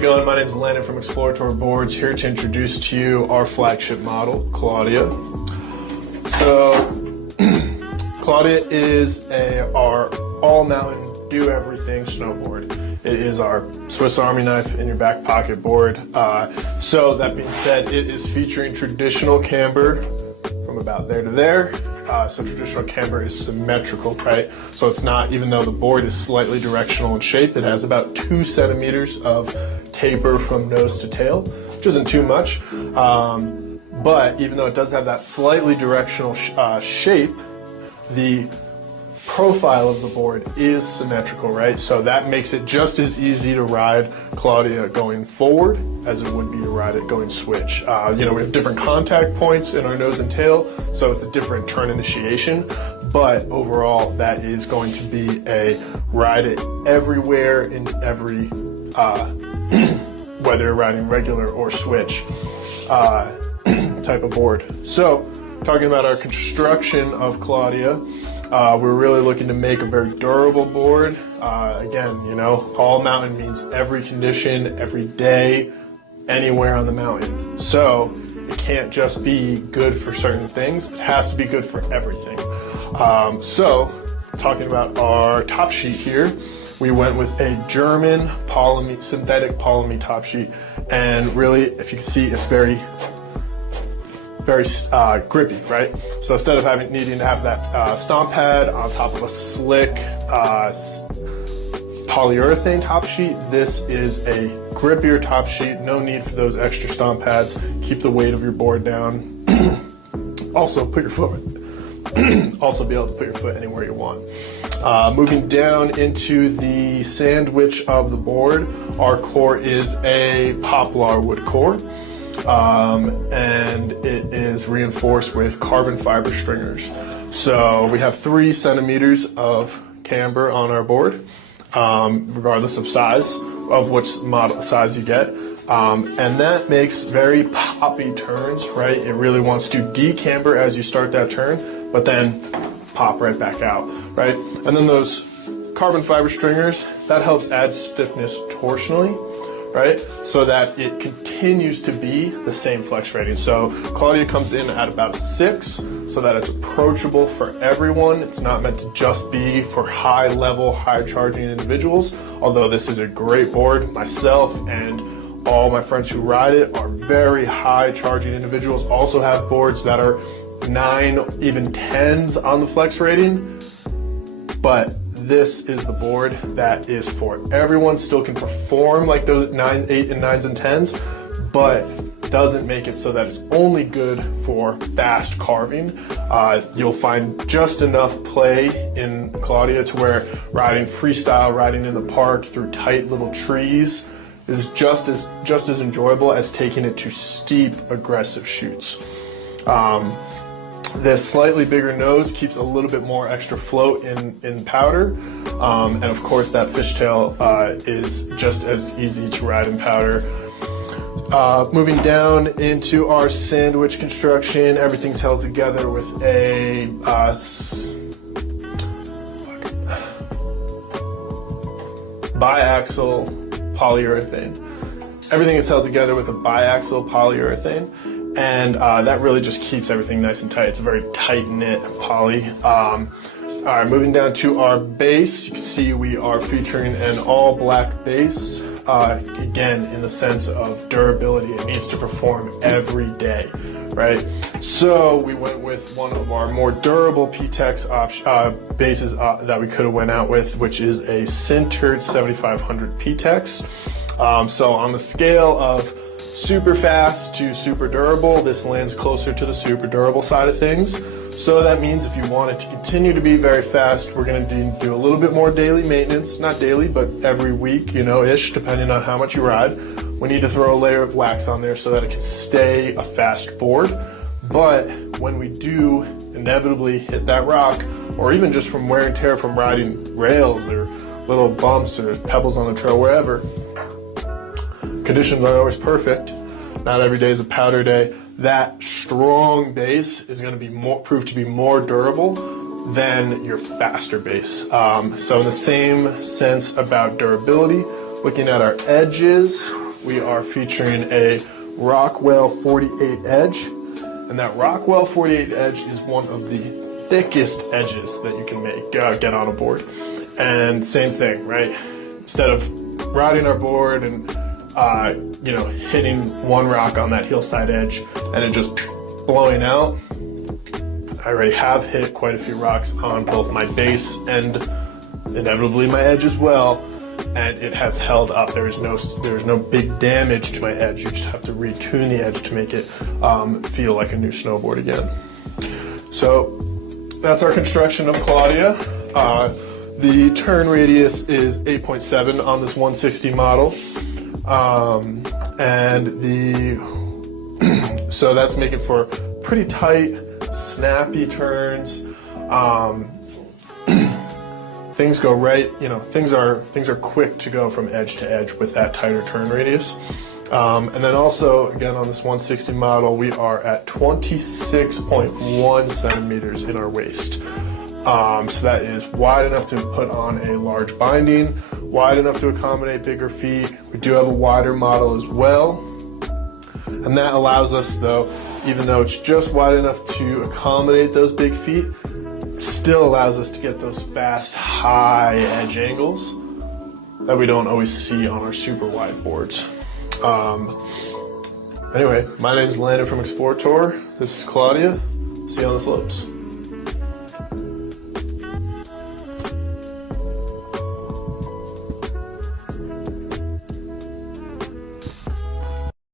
it going? My name is Landon from Exploratory Boards, here to introduce to you our flagship model, Claudia. So, Claudia is our all-mountain, do-everything snowboard. It is our Swiss Army knife in your back pocket board. So that being said, it is featuring traditional camber from about there to there. So traditional camber is symmetrical, right? So it's not, even though the board is slightly directional in shape, it has about 2 centimeters of taper from nose to tail, which isn't too much. But even though it does have that slightly directional shape, the profile of the board is symmetrical, right? So that makes it just as easy to ride Claudia going forward as it would be to ride it going switch. We have different contact points in our nose and tail, so it's a different turn initiation, but overall that is going to be a ride it everywhere in every, whether you're riding regular or switch type of board. So talking about our construction of Claudia, we're really looking to make a very durable board. Again, all mountain means every condition, every day, anywhere on the mountain. So it can't just be good for certain things, it has to be good for everything. So talking about our top sheet here, we went with a German synthetic polyamide top sheet, and really, if you can see, it's very grippy, right? So instead of needing to have that stomp pad on top of a slick polyurethane top sheet, this is a grippier top sheet. No need for those extra stomp pads. Keep the weight of your board down. Also be able to put your foot anywhere you want. Moving down into the sandwich of the board, our core is a poplar wood core. And it is reinforced with carbon fiber stringers. So we have 3 centimeters of camber on our board, regardless of size, of which model size you get. And that makes very poppy turns, right? It really wants to decamber as you start that turn, but then pop right back out, right? And then those carbon fiber stringers, that helps add stiffness torsionally, right? So that it continues to be the same flex rating. So Claudia comes in at about 6, so that it's approachable for everyone. It's not meant to just be for high level, high charging individuals, although this is a great board. Myself and all my friends who ride it are very high charging individuals, also have boards that are 9, even 10s on the flex rating, but this is the board that is for everyone. Still can perform like those 9, 8, and 9s and 10s, but doesn't make it so that it's only good for fast carving. You'll find just enough play in Claudia to where riding freestyle, riding in the park through tight little trees is just as enjoyable as taking it to steep, aggressive shoots. This slightly bigger nose keeps a little bit more extra float in powder, and of course that fishtail is just as easy to ride in powder. Moving down into our sandwich construction, everything's held together with a biaxial polyurethane. Everything is held together with a biaxial polyurethane. And that really just keeps everything nice and tight. It's a very tight-knit poly. All right, moving down to our base, you can see we are featuring an all-black base. Again, in the sense of durability, it needs to perform every day, right? So we went with one of our more durable PTEX bases that we could have went out with, which is a sintered 7500 PTEX. So on the scale of super fast to super durable, this lands closer to the super durable side of things. So that means if you want it to continue to be very fast, we're going to do a little bit more daily maintenance, not daily, but every week, ish, depending on how much you ride. We need to throw a layer of wax on there so that it can stay a fast board. But when we do inevitably hit that rock, or even just from wear and tear from riding rails or little bumps or pebbles on the trail, wherever, conditions aren't always perfect. Not every day is a powder day. That strong base is going to prove to be more durable than your faster base. So in the same sense about durability, looking at our edges, we are featuring a Rockwell 48 edge. And that Rockwell 48 edge is one of the thickest edges that you can get on a board. And same thing, right? Instead of riding our board and hitting one rock on that hillside edge and it just blowing out, I already have hit quite a few rocks on both my base and inevitably my edge as well, and it has held up. There is no big damage to my edge. You just have to retune the edge to make it feel like a new snowboard again. So that's our construction of Claudia. The turn radius is 8.7 on this 160 model, so that's making for pretty tight, snappy turns. Things go right, things are quick to go from edge to edge with that tighter turn radius. And then also, again, on this 160 model, we are at 26.1 centimeters in our waist. So that is wide enough to put on a large binding, wide enough to accommodate bigger feet. We do have a wider model as well. And that allows us, though, even though it's just wide enough to accommodate those big feet, still allows us to get those fast, high edge angles that we don't always see on our super wide boards. Anyway, my name is Landon from Explore Tour. This is Claudia. See you on the slopes.